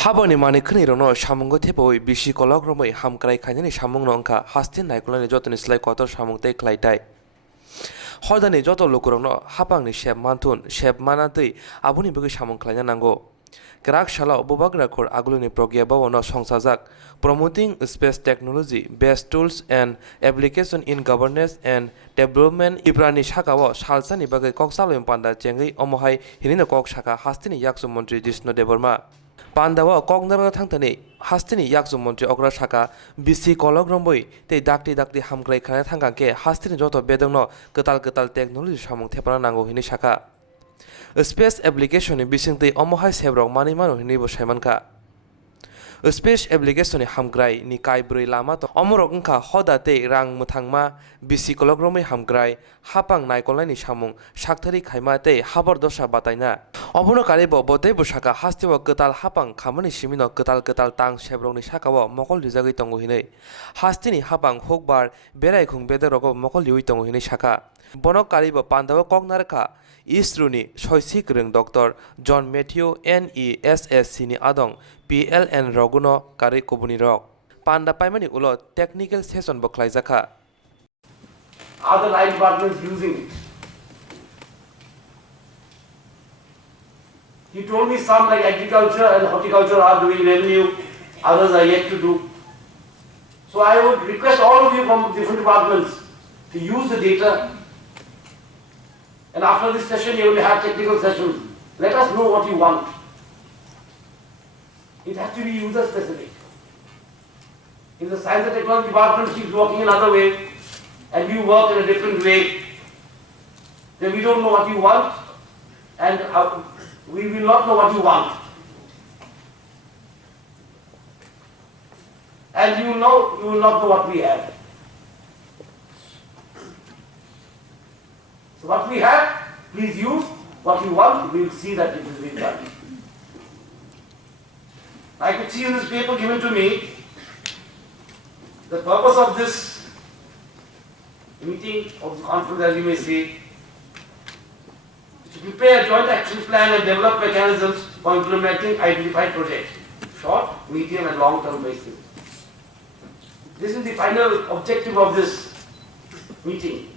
Habani mani khni rono samunggo thepoi bisi kolok romoi hamkrai khainani samungno angkha hastin naikolani jotoni slai kotor samung tei khlaitai. Hordani joto lokorokno hapangni shep manthun shep manatui aboni bagi samung khlaina nango. Krak shala bobagra khor aguluni progya bawono songsajak promoting space technology based tools and application in governance and development ibrani sakao salsani bagai koksaloi panda chengai omohai hinina kok saka hastini yaksu mantri Jishnu Deborma. Pandawa Kognara Tangtani, Hastini Yaksu Montri Ogra Shaka, BC Kologromboy, they dakti hamgray kana tanganke, Hastini Joto Bedono, Gatal technology Shamong Tepanango Hinishaka. A space application in Bising the Omohai Sebrok Manimano Hinibo Shamanka. A space application in Hamgray, Nikai Bri Lamato, Omorogunka, Hoda te Rang Mutangma, BC Kologromi Hamgray, Hapang Naikolani Shamung, Shaktari Kaimate, Habardosha Bataina. Obono karibo botebo shaka hastiwa ketal hapang khamani simino ketal tang shebrongni sakawo mokol rijagui tongo hinai hastini hapang hokbar berai khung bederogo mokol liui tongo hinai saka bono karibo pandawa koknarka Eastruni soisik reng Dr. John Matthew NESSC ni adong PLN roguno kari kobuni rok panda paimani ulo technical session boklaijaka. Are the light departments using it? He told me some like agriculture and horticulture are doing revenue, others are yet to do. So I would request all of you from different departments to use the data, and after this session you will have technical sessions. Let us know what you want. It has to be user specific. If the science and technology department keeps working another way and you work in a different way, then we don't know what you want and we will not know what you want. And you will not know what we have. So what we have, please use. What you want, we will see that it is being done. I could see in this paper given to me, the purpose of this meeting, of the conference as you may say, to prepare a joint action plan and develop mechanisms for implementing identified projects, short, medium and long-term basis. This is the final objective of this meeting.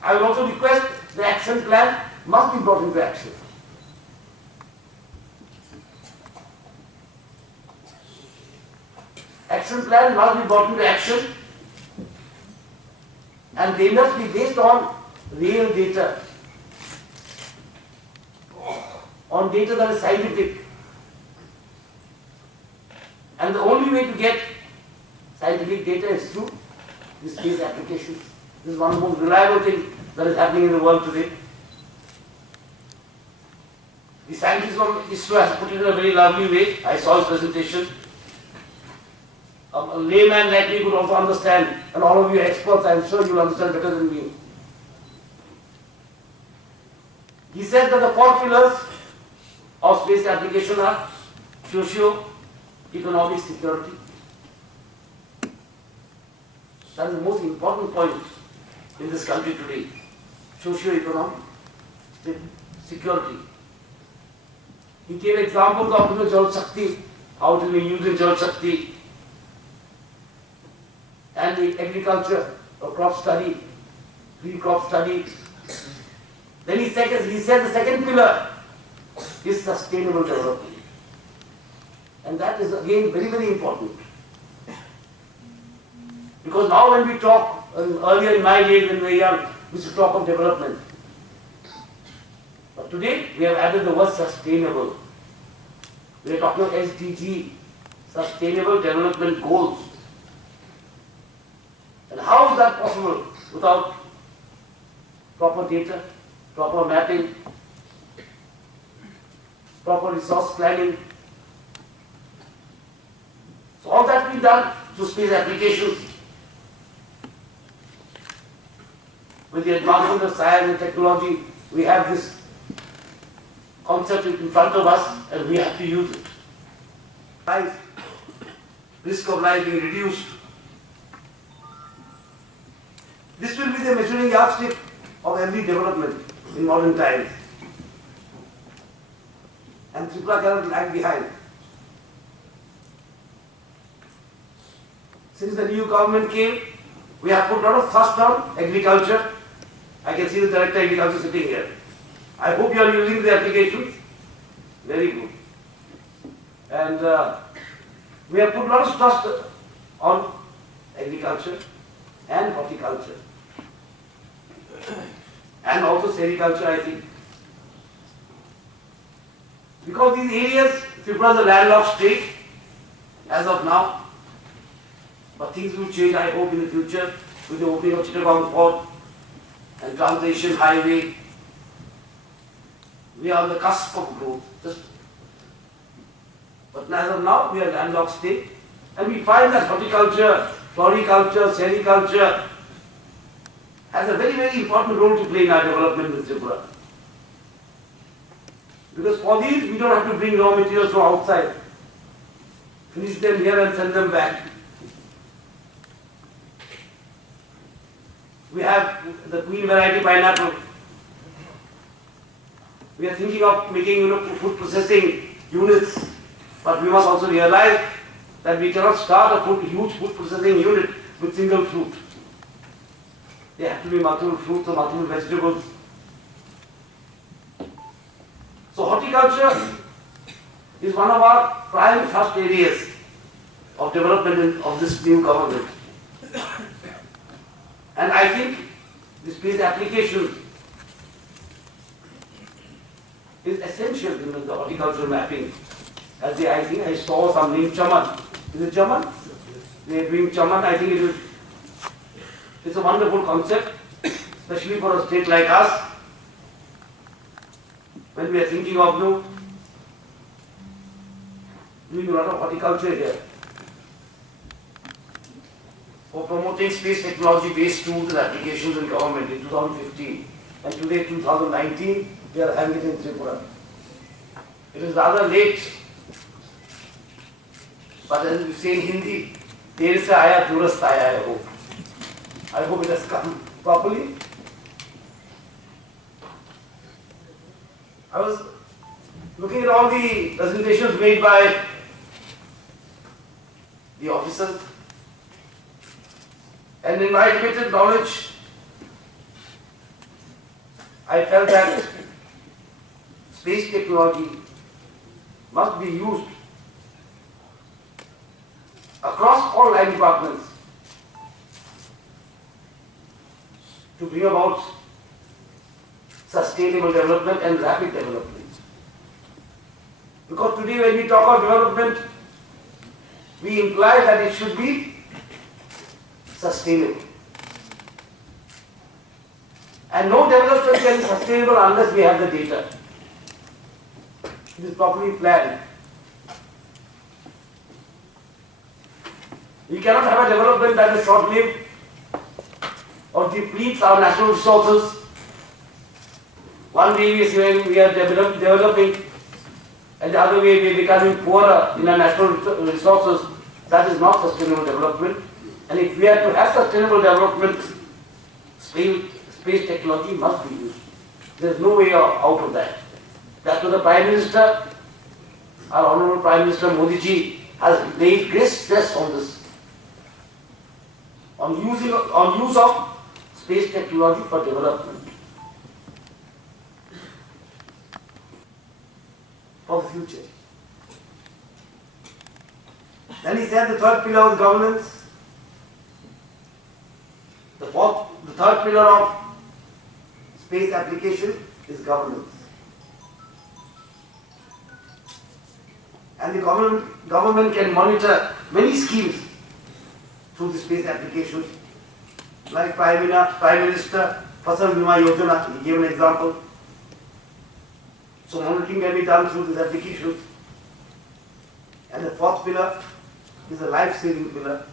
I will also request the action plan must be brought into action. Action plan must be brought into action and they must be based on real data. On data that is scientific. And the only way to get scientific data is through this space application. This is one of the most reliable things that is happening in the world today. The scientist from ISRO has put it in a very lovely way. I saw his presentation. A layman like me could also understand, and all of you experts, I am sure you will understand better than me. He said that the 4 pillars of space application are socio-economic security. That is the most important point in this country today. Socio-economic security. He gave examples of Jal Shakti, how it will be used in Jal Shakti, and the agriculture or crop study, green crop study. Then he said the second pillar is sustainable development. And that is again very, very important. Because now when we talk, earlier in my days when we were young, we used to talk of development. But today we have added the word sustainable. We are talking of SDG, Sustainable Development Goals. And how is that possible without proper data, proper mapping, proper resource planning? So all that will be done through space applications. With the advancement of science and technology, we have this concept in front of us and we have to use it. Risk of life being reduced. This will be the measuring yardstick of every development in modern times. and Tripura cannot lag behind. Since the new government came, we have put a lot of thrust on agriculture. I can see the Director of Agriculture sitting here. I hope you are using the applications. Very good. And we have put a lot of thrust on agriculture and horticulture. And also sericulture, I think. Because these areas, Tripura is a landlocked state as of now. But things will change, I hope, in the future with the opening of Chittagong Port and Trans-Asian Highway. We are on the cusp of growth. But as of now, we are a landlocked state. And we find that horticulture, floriculture, sericulture has a very, very important role to play in our development in Tripura. Because for these, we don't have to bring raw materials from outside. Finish them here and send them back. We have the queen variety pineapple. We are thinking of making food processing units, but we must also realize that we cannot start a huge food processing unit with single fruit. They have to be multiple fruits or multiple vegetables. So horticulture is one of our prime thrust areas of development of this new government. And I think the space application is essential in the horticultural mapping. As I think I saw some name Chaman. Is it Chaman? They are doing Chaman. I think it's a wonderful concept, especially for a state like us, when we are thinking of doing a lot of horticulture here. For promoting space technology-based tools and applications in government in 2015. And today, 2019, we are having it in Tripura. It is rather late, but as we say in Hindi, there se aaya, durast aaya, I hope. I hope it has come properly. I was looking at all the presentations made by the officers, and in my limited knowledge, I felt that space technology must be used across all line departments to bring about sustainable development and rapid development. Because today when we talk of development, we imply that it should be sustainable. And no development can be sustainable unless we have the data. It is properly planned. We cannot have a development that is short-lived or depletes our natural resources. One way we are developing, and the other way we are becoming poorer in our natural resources. That is not sustainable development. And if we are to have sustainable development, space technology must be used. There is no way out of that. That's what the Prime Minister, our Honorable Prime Minister Modi ji, has laid great stress on this, on use of space technology for development, for the future. Then he said the third pillar was governance. The third pillar of space application is governance. And the government can monitor many schemes through the space applications. Like Prime Minister Fasal Bima Yojana, he gave an example. So monitoring can be done through these applications. And the fourth pillar is a life-saving pillar.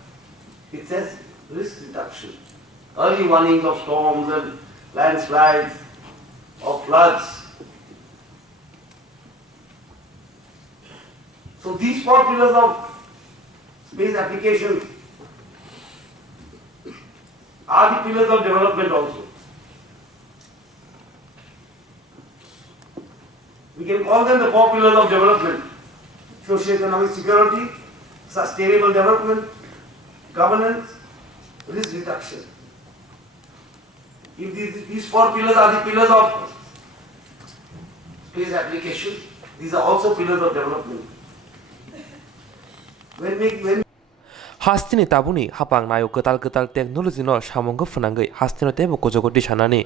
It says risk reduction. Early warnings of storms and landslides, of floods. So these four pillars of space applications are the pillars of development also. We We can call them the 4 pillars of development: socio-economic security, sustainable development, governance, risk reduction. If these 4 pillars are the pillars of space application, these are also pillars of development. When Hasteni tabuni hapang nayo ketal teknologi no samunggo funangai Hasteno tebo kojogoti sanani.